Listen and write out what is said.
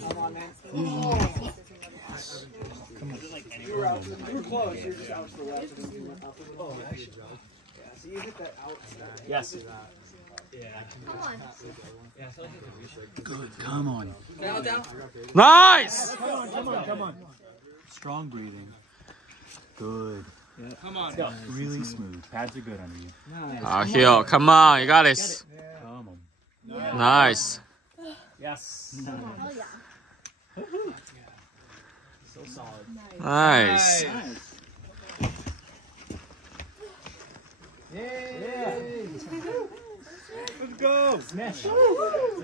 Come on, man. Come on. You were close. You were just out to the left. Oh, actually. Yeah, so you hit that out. Yes. Yeah. Come on. Good. Come on. Down. Nice. Come on. Strong breathing. Good. Yeah. Come on. Really smooth. Pads are good under you. Ah, heel. Come on. You got this. Come on. Nice. Yes. Oh, yeah. So solid. Nice. Yay! Let's go. Smash. Okay.